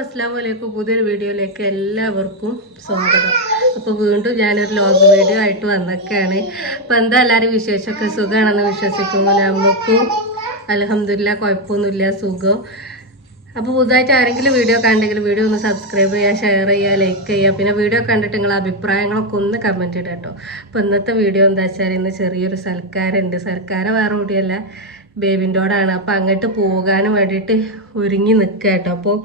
അസ്സലാമലൈക്കും. പുതിയൊരു വീഡിയോയിലേക്ക് എല്ലാവർക്കും സ്വാഗതം. അപ്പോൾ വീണ്ടും ഞാനൊരു ലോഗ് വീഡിയോ ആയിട്ട് വന്നൊക്കെയാണ്. അപ്പോൾ എന്താ എല്ലാവരും വിശേഷമൊക്കെ സുഖമാണെന്ന് വിശ്വസിക്കുന്നു. നമുക്കും അൽഹംദുലില്ലാ കുഴപ്പമൊന്നുമില്ല, സുഖം. അപ്പോൾ പുതുതായിട്ട് ആരെങ്കിലും വീഡിയോ കണ്ടെങ്കിൽ വീഡിയോ ഒന്ന് സബ്സ്ക്രൈബ് ചെയ്യുക, ഷെയർ ചെയ്യുക, ലൈക്ക് ചെയ്യുക. പിന്നെ വീഡിയോ കണ്ടിട്ട് നിങ്ങളുടെ അഭിപ്രായങ്ങളൊക്കെ ഒന്ന് കമൻറ്റ് ഇടുക കേട്ടോ. അപ്പോൾ ഇന്നത്തെ വീഡിയോ എന്താ വെച്ചാൽ ഇന്ന് ചെറിയൊരു സൽക്കാരമുണ്ട്. സൽക്കാരം വേറെ കൂടിയല്ല, ബേബിൻ്റോടാണ്. അപ്പോൾ അങ്ങോട്ട് പോകാനും വേണ്ടിയിട്ട് ഒരുങ്ങി നിൽക്കുക കേട്ടോ. അപ്പോൾ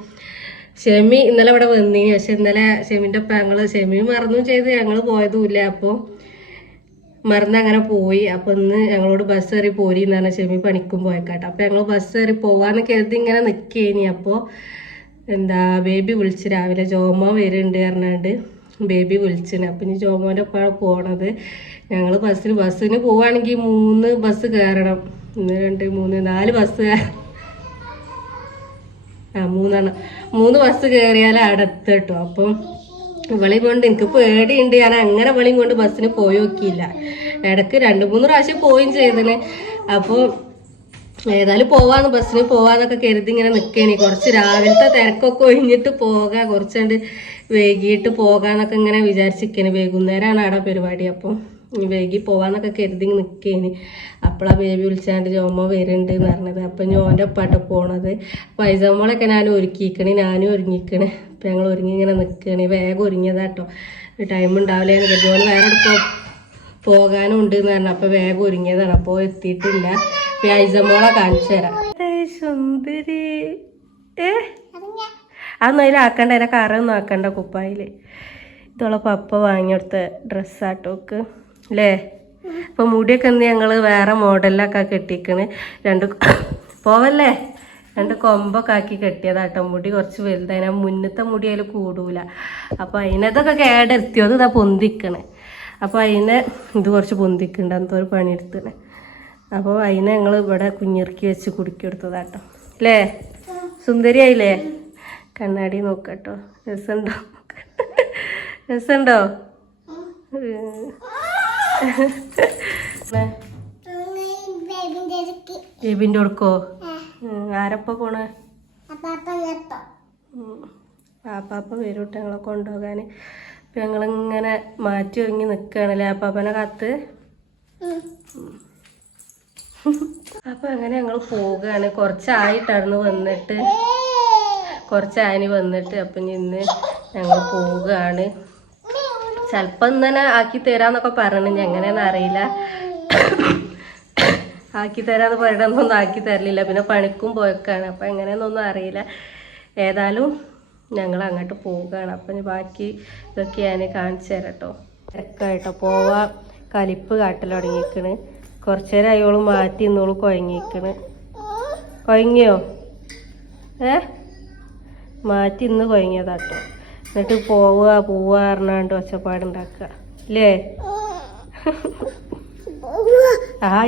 ഷെമി ഇന്നലെ ഇവിടെ വന്നിനി, പക്ഷെ ഇന്നലെ ഷെമിൻ്റെ ഒപ്പം ഷെമി മറന്നും ചെയ്ത് ഞങ്ങൾ പോയതുമില്ല. അപ്പോൾ മറന്ന് അങ്ങനെ പോയി. അപ്പോൾ ഇന്ന് ഞങ്ങളോട് ബസ് കയറി പോരി എന്ന് പറഞ്ഞാൽ ഷെമി പണിക്കും പോയേക്കാട്ടോ. അപ്പോൾ ഞങ്ങൾ ബസ് കയറി പോവാന്ന് കരുതി ഇങ്ങനെ നിൽക്കേനി. അപ്പോൾ ബേബി വിളിച്ച് രാവിലെ ജോമോ വരുന്നുണ്ട് പറഞ്ഞാണ്ട് ബേബി വിളിച്ചിന്. അപ്പം ഇനി ജോമോൻ്റെ ഒപ്പമാണ് പോണത്. ഞങ്ങൾ ബസ്സിന് പോവുകയാണെങ്കിൽ 3 ബസ് കയറണം. 1 2 3 4 ബസ് 3 ബസ് കയറിയാൽ അടുത്ത് കേട്ടോ. അപ്പം ഇവളെയും കൊണ്ട് എനിക്ക് പേടിയുണ്ട്. ഞാൻ അങ്ങനെ ഇവളെയും കൊണ്ട് ബസ്സിന് പോയി നോക്കിയില്ല. ഇടയ്ക്ക് 2-3 പ്രാവശ്യം പോയും ചെയ്തിന്. അപ്പോൾ ഏതായാലും ബസ്സിന് പോവാന്നൊക്കെ കരുതി ഇങ്ങനെ നിൽക്കേനി. കുറച്ച് രാവിലത്തെ തിരക്കൊക്കെ ഒഴിഞ്ഞിട്ട് പോകാം, കുറച്ചുകൊണ്ട് വൈകിട്ട് പോകാന്നൊക്കെ ഇങ്ങനെ വിചാരിച്ചിരിക്കേനി. വൈകുന്നേരമാണ് അവിടെ പരിപാടി. അപ്പം വൈകി പോവാന്നൊക്കെ കരുതി നിൽക്കേനി. അപ്പോഴാണ് ബേബി വിളിച്ചാണ്ട് ജോമോ വരുന്നുണ്ട് എന്ന് പറഞ്ഞത്. അപ്പം ഓൻ്റെ ഒപ്പാട്ട് പോണത്. പൈസമോളൊക്കെ ഞാൻ ഞാനും ഒരുങ്ങിക്കണ്. അപ്പം ഞങ്ങൾ ഒരുങ്ങി ഇങ്ങനെ നിൽക്കണേ. വേഗം ഒരുങ്ങിയതാട്ടോ, ടൈം ഉണ്ടാവില്ലേന്ന് കരുതി. ഓന് വേറെ എടുക്കോ പോകാനും ഉണ്ട് എന്ന് പറഞ്ഞു. അപ്പം വേഗം ഒരുങ്ങിയതാണ്. അപ്പോൾ എത്തിയിട്ടില്ല. പൈസമോളെ കാണിച്ചു തരാം. സുന്ദരി അതൊന്നും അതിലാക്കണ്ട, അതിനെ കറൊന്നും ആക്കണ്ട. കുപ്പായിൽ ഇതോളെ പപ്പ വാങ്ങിയെടുത്ത ഡ്രസ്സാട്ടോക്ക് അല്ലേ. അപ്പോൾ മുടിയൊക്കെ എന്ത് ഞങ്ങൾ വേറെ മോഡലിലൊക്കെ കെട്ടിക്കണ്. 2 പോവല്ലേ 2 കൊമ്പൊക്കെ ആക്കി കെട്ടിയതാട്ടോ. മുടി കുറച്ച് വലുതായി. മുന്നത്തെ മുടി അതിൽ കൂടൂല. അപ്പോൾ അതിനതൊക്കെ കേടെത്തിയത് ഇതാ പൊന്തിക്കണേ. അപ്പോൾ അതിനെ ഇത് കുറച്ച് പൊന്തിക്കുന്നുണ്ട്. എന്തോ ഒരു പണിയെടുത്തണേ. അപ്പോൾ അതിനെ ഞങ്ങൾ ഇവിടെ കുഞ്ഞിറക്കി വെച്ച് കുടുക്കിയെടുത്തതാട്ടോ അല്ലേ. സുന്ദരിയായില്ലേ? കണ്ണാടി നോക്കട്ടോ. രസമുണ്ടോ? രസമുണ്ടോ? ബേബിൻ്റെ കൊടുക്കോ? ആരപ്പ പോണേ? ആപ്പാപ്പ വരൂട്ടെ ഞങ്ങളെ കൊണ്ടുപോകാൻ. അപ്പം ഞങ്ങളിങ്ങനെ മാറ്റി ഒരുങ്ങി നിൽക്കുകയാണല്ലേ ആപ്പാപ്പനെ കാത്ത്. അപ്പം അങ്ങനെ ഞങ്ങൾ പോവുകയാണ്. കുറച്ചായിട്ടായിരുന്നു വന്നിട്ട്, അപ്പം ഇന്ന് ഞങ്ങൾ പോവുകയാണ്. ചിലപ്പോൾ ഇങ്ങനെ ആക്കി തരാന്നൊക്കെ പറഞ്ഞു. എങ്ങനെയാണെന്ന് അറിയില്ല. ആക്കി തരാന്ന് പറയണമെന്നൊന്നും ആക്കി തരലില്ല. പിന്നെ പണിക്കും പോയേക്കാണ്. അപ്പം എങ്ങനെയാണെന്നൊന്നും അറിയില്ല. ഏതായാലും ഞങ്ങൾ അങ്ങോട്ട് പോവുകയാണ്. അപ്പം ബാക്കി ഇതൊക്കെ ഞാൻ കാണിച്ചു തരാം കേട്ടോ. തിരക്കായിട്ടോ. പോവാൻ കലിപ്പ് കാട്ടൽ തുടങ്ങിയിരിക്കണ്. കുറച്ചു നേരം അയോളും മാറ്റി ഇന്നോളും കുഴങ്ങിയിരിക്കണ്. കുഴങ്ങിയോ? മാറ്റി ഇന്ന് കുഴങ്ങിയതാട്ടോ. എന്നിട്ട് പോവുക പറഞ്ഞാണ്ട് ഒച്ചപ്പാടുണ്ടാക്കുക അല്ലേ.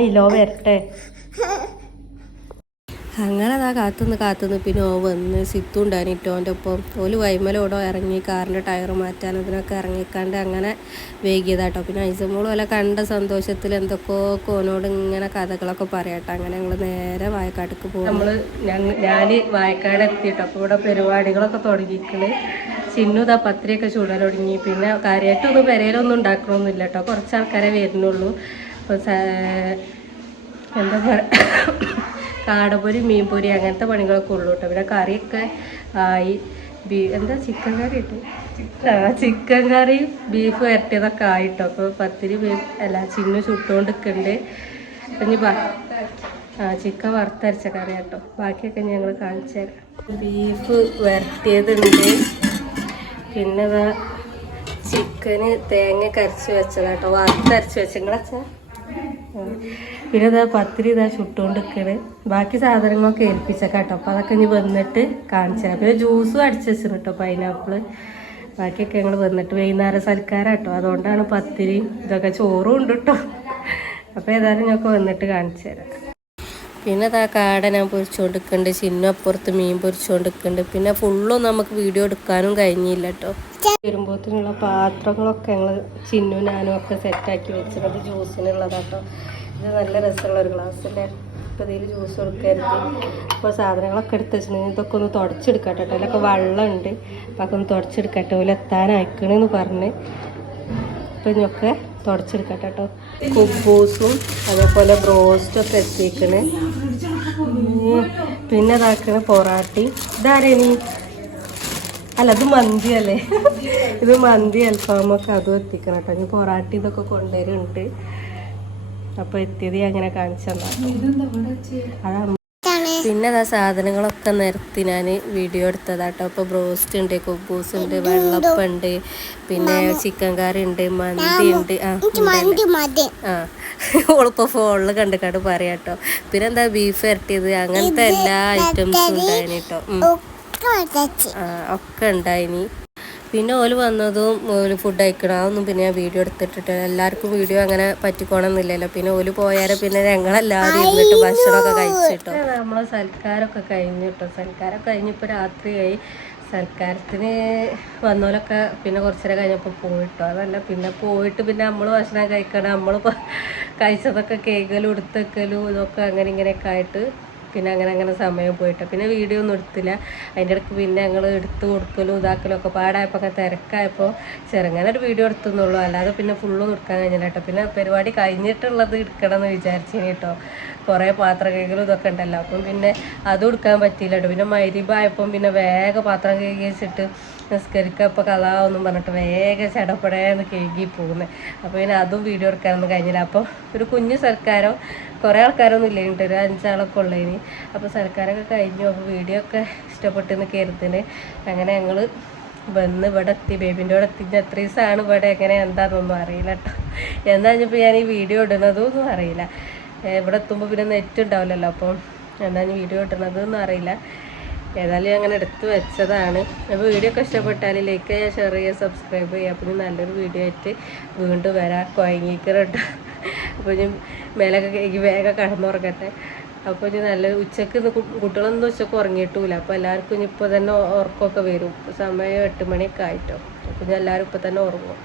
ഇല്ലോ വരട്ടെ. അങ്ങനെ അതാ കാത്തുനിന്ന് പിന്നെ വന്ന് സിത്തു ഉണ്ടാനിട്ടോ അവൻ്റെ ഒപ്പം. ഓല് വൈമലോടോ ഇറങ്ങി കാറിൻ്റെ ടയർ മാറ്റാൻ ഇതിനൊക്കെ ഇറങ്ങിക്കാണ്ട് അങ്ങനെ വൈകിയതാട്ടോ. പിന്നെ ഐസമോളും അല്ല കണ്ട സന്തോഷത്തിൽ എന്തൊക്കെയോ കോനോട് ഇങ്ങനെ കഥകളൊക്കെ പറയാട്ടോ. അങ്ങനെ ഞങ്ങൾ നേരെ വായക്കാട്ടേക്ക് പോകും. ഞാൻ വായക്കാട് എത്തിയിട്ടോ. അപ്പോൾ ഇവിടെ പരിപാടികളൊക്കെ തുടങ്ങിയിരിക്കണ്. ചിന്നു ഇതാ പത്രിയൊക്കെ ചൂടാൻ തുടങ്ങി. പിന്നെ കാര്യമായിട്ടൊന്നും പെരയിലൊന്നും ഉണ്ടാക്കണമൊന്നുമില്ല കേട്ടോ. കുറച്ച് ആൾക്കാരെ വരുന്നുള്ളൂ. അപ്പോൾ എന്താ പറയുക, കാടപ്പൊരി മീൻപൊരി അങ്ങനത്തെ പണികളൊക്കെ ഉള്ളൂ കേട്ടോ. പിന്നെ കറിയൊക്കെ ആയി. ചിക്കൻ കറി ഇട്ടു. ചിക്കൻ കറി ബീഫ് വരട്ടിയതൊക്കെ ആയിട്ടോ. അപ്പോൾ പത്തിരി ചിന്നു ചുട്ടുകൊണ്ടിരിക്കുന്നുണ്ട്. ഇനി ചിക്കൻ വറുത്തരച്ച കറി കേട്ടോ. ബാക്കിയൊക്കെ ഞങ്ങൾ കാണിച്ചു തരാം. ബീഫ് വരട്ടിയതുണ്ട്. പിന്നെ ഇതാ ചിക്കന് തേങ്ങ കരച്ച് വെച്ചതാട്ടോ, വറുത്തരച്ച് വെച്ചങ്ങളച്ചാ. പിന്നെ ഇതാ പത്തിരി ചുട്ടുകൊണ്ടിരിക്കണ്. ബാക്കി സാധനങ്ങളൊക്കെ ഏൽപ്പിച്ചേക്കാട്ടോ. അപ്പോൾ അതൊക്കെ ഇനി വന്നിട്ട് കാണിച്ചു തരാം. പിന്നെ ജ്യൂസും അടിച്ചു വെച്ചിന് കേട്ടോ, പൈനാപ്പിള്. ബാക്കിയൊക്കെ ഞങ്ങൾ വന്നിട്ട് വൈകുന്നേരം സൽക്കാരാട്ടോ. അതുകൊണ്ടാണ് പത്തിരി ഇതൊക്കെ. ചോറും ഉണ്ട് കേട്ടോ. അപ്പോൾ ഏതായാലും ഞങ്ങൾക്ക് വന്നിട്ട് കാണിച്ചു തരാം. പിന്നെ കാട ഞാൻ പൊരിച്ചുകൊണ്ടിരിക്കുന്നുണ്ട്. ചിന്നു അപ്പുറത്ത് മീൻ പൊരിച്ചുകൊണ്ടിരിക്കുന്നുണ്ട്. പിന്നെ ഫുള്ളും നമുക്ക് വീഡിയോ എടുക്കാനും കഴിഞ്ഞില്ല കേട്ടോ. വരുമ്പോഴത്തേനുള്ള പാത്രങ്ങളൊക്കെ ഞങ്ങൾ ചിന്നു ഞാനും ഒക്കെ സെറ്റാക്കി വെച്ചിട്ടുണ്ട്. ജ്യൂസിനുള്ളതാട്ടോ. ഇത് നല്ല രസമുള്ളൊരു ഗ്ലാസ് അല്ലേ. അപ്പോൾ ഇതിൽ ജ്യൂസ് കൊടുക്കരുത്. അപ്പോൾ സാധനങ്ങളൊക്കെ എടുത്ത് വെച്ചിട്ടുണ്ടെങ്കിൽ ഇതൊക്കെ ഒന്ന് തുടച്ചെടുക്കട്ടെ കേട്ടോ. അതിലൊക്കെ വെള്ളമുണ്ട്. അപ്പോൾ അതൊക്കെ ഒന്ന് തുടച്ചെടുക്കട്ടെ. ഓല് എത്താനയക്കണമെന്ന് പറഞ്ഞ് അപ്പോൾ ഇനിയൊക്കെ തുടച്ചെടുക്കട്ടെ കേട്ടോ. കുബൂസും അതേപോലെ ബ്രോസ്റ്റൊക്കെ എത്തിക്കണ്. പിന്നെ ഇതാക്കണ പൊറാട്ടി. ഇതാരേനി? അല്ല ഇത് മന്തി അല്ലേ? ഇത് മന്തി അൽഫാമൊക്കെ അതും എത്തിക്കണം കേട്ടോ. ഇനി പൊറാട്ടി ഇതൊക്കെ കൊണ്ടുവരുന്നുണ്ട്. അപ്പോൾ എത്തിയത് അങ്ങനെ കാണിച്ചതാ. പിന്നെ അതാ സാധനങ്ങളൊക്കെ നിരത്തി ഞാൻ വീഡിയോ എടുത്തതാട്ടോ. അപ്പോൾ ബ്രോസ്റ്റ് ഉണ്ട്, കുബൂസ് ഉണ്ട്, വെള്ളപ്പം ഉണ്ട്, പിന്നെ ചിക്കൻ കറി ഉണ്ട്, മന്തി ഉണ്ട്. ഓളിപ്പോൾ ഫോണിൽ കണ്ടിക്കാണ്ട് പറയാട്ടോ. പിന്നെ എന്താ ബീഫ് വരട്ടിയത്, അങ്ങനത്തെ എല്ലാ ഐറ്റംസും ഉണ്ടായിന് കേട്ടോ. ഒക്കെ ഉണ്ടായിനി. പിന്നെ ഓല് വന്നതും ഓല് ഫുഡ് കഴിക്കണം. അതൊന്നും പിന്നെ ഞാൻ വീഡിയോ എടുത്തിട്ടിട്ട് എല്ലാവർക്കും വീഡിയോ അങ്ങനെ പറ്റിക്കോണമെന്നില്ലല്ലോ. പിന്നെ ഓല് പോയാലും പിന്നെ ഞങ്ങളെല്ലാവരും ഇരുന്നിട്ട് ഭക്ഷണമൊക്കെ കഴിച്ചിട്ടോ. നമ്മളെ സൽക്കാരമൊക്കെ കഴിഞ്ഞിട്ടോ. സൽക്കാരമൊക്കെ കഴിഞ്ഞിപ്പോൾ രാത്രിയായി. സൽക്കാരത്തിന് വന്നോലൊക്കെ പിന്നെ കുറച്ചേരം കഴിഞ്ഞപ്പോൾ പോയിട്ടോ. അതല്ല പിന്നെ പോയിട്ട് പിന്നെ നമ്മൾ ഭക്ഷണം കഴിക്കണം. നമ്മൾ കഴിച്ചതൊക്കെ കേൾക്കലും എടുത്തേക്കലും ഇതൊക്കെ അങ്ങനെ ഇങ്ങനെയൊക്കെ ആയിട്ട് പിന്നെ അങ്ങനെ സമയം പോയിട്ട് പിന്നെ വീഡിയോ ഒന്നും എടുത്തില്ല. അതിൻ്റെ ഇടയ്ക്ക് പിന്നെ ഞങ്ങൾ എടുത്ത് കൊടുക്കലും ഇതാക്കലും ഒക്കെ പാടായപ്പോൾ ഒക്കെ തിരക്കായപ്പോൾ ചെറുങ്ങനെ ഒരു വീഡിയോ എടുത്തുന്നുള്ളൂ. അല്ലാതെ പിന്നെ ഫുള്ളൊന്നും എടുക്കാൻ കഴിഞ്ഞില്ല കേട്ടോ. പിന്നെ പരിപാടി കഴിഞ്ഞിട്ടുള്ളത് എടുക്കണം എന്ന് വിചാരിച്ചിന് കേട്ടോ. കുറേ പാത്രം കഴുകലും ഇതൊക്കെ ഉണ്ടല്ലോ. അപ്പം പിന്നെ അതും എടുക്കാൻ പറ്റിയില്ല കേട്ടോ. പിന്നെ മഗ്‌രിബായപ്പം പിന്നെ വേഗം പാത്രം കഴുകി വെച്ചിട്ട് നിസ്കരിക്കപ്പോൾ കഥാവൊന്നും പറഞ്ഞിട്ട് വേഗം ചടപ്പടേന്ന് കഴുകി പോകുന്നത്. അപ്പോൾ പിന്നെ അതും വീഡിയോ എടുക്കാനൊന്നും കഴിഞ്ഞില്ല. അപ്പോൾ ഒരു കുഞ്ഞു സൽക്കാരം, കുറേ ആൾക്കാരൊന്നും ഇല്ല കേട്ടോ, ഒരു 5 ആളൊക്കെ ഉള്ളതിന്. അപ്പോൾ സൽക്കാരമൊക്കെ കഴിഞ്ഞു. അപ്പോൾ വീഡിയോ ഒക്കെ ഇഷ്ടപ്പെട്ടെന്ന് കരുതിന്. അങ്ങനെ ഞങ്ങൾ വന്ന് ഇവിടെ എത്തി. ബേബിൻ്റെ കൂടെ എത്തി. എത്ര ദിവസമാണ് ഇവിടെ എങ്ങനെ എന്താണെന്നൊന്നും അറിയില്ല കേട്ടോ. എന്താ കഴിഞ്ഞപ്പോൾ ഞാൻ ഈ വീഡിയോ ഇടുന്നതൊന്നും അറിയില്ല. ഇവിടെ എത്തുമ്പോൾ പിന്നെ നെറ്റ് ഉണ്ടാവില്ലല്ലോ. അപ്പം എന്താ വീഡിയോ ഇടുന്നതൊന്നും അറിയില്ല. ഏതായാലും അങ്ങനെ എടുത്ത് വെച്ചതാണ്. അപ്പോൾ വീഡിയോ ഒക്കെ ഇഷ്ടപ്പെട്ടാൽ ലൈക്ക് ചെയ്യുക, ഷെയർ ചെയ്യുക, സബ്സ്ക്രൈബ് ചെയ്യുക. അപ്പോൾ ഇനി നല്ലൊരു വീഡിയോ ആയിട്ട് വീണ്ടും വരാം. കുഴങ്ങിക്കറട്ടോ. അപ്പോൾ ഇനി മേലൊക്കെ കേക്ക് വേഗം കടന്നുറങ്ങട്ടെ. അപ്പോൾ ഇനി നല്ല ഉച്ചക്ക് കുട്ടികളൊന്നും ഉച്ചക്ക് ഉറങ്ങിയിട്ടില്ല. അപ്പോൾ എല്ലാവർക്കും ഇനി ഇപ്പോൾ തന്നെ ഉറക്കമൊക്കെ വരും. സമയം 8 മണിയൊക്കെ ആയിട്ടോ. അപ്പോൾ ഇനി എല്ലാവരും ഇപ്പോൾ തന്നെ ഉറങ്ങും.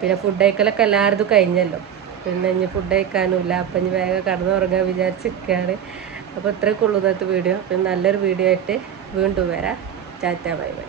പിന്നെ ഫുഡ് കഴിക്കലൊക്കെ എല്ലാവരും കഴിഞ്ഞല്ലോ. പിന്നെ ഇനി ഫുഡ് കഴിക്കാനുമില്ല. അപ്പം ഇനി വേഗം കടന്നുറങ്ങാൻ വിചാരിച്ചിരിക്കുകയാണ്. അപ്പോൾ ഇത്രയൊക്കെ ഉള്ളൂ ഇന്നത്തെ വീഡിയോ. അപ്പം നല്ലൊരു വീഡിയോ ആയിട്ട് വീണ്ടും വരാം. Tata bye bye.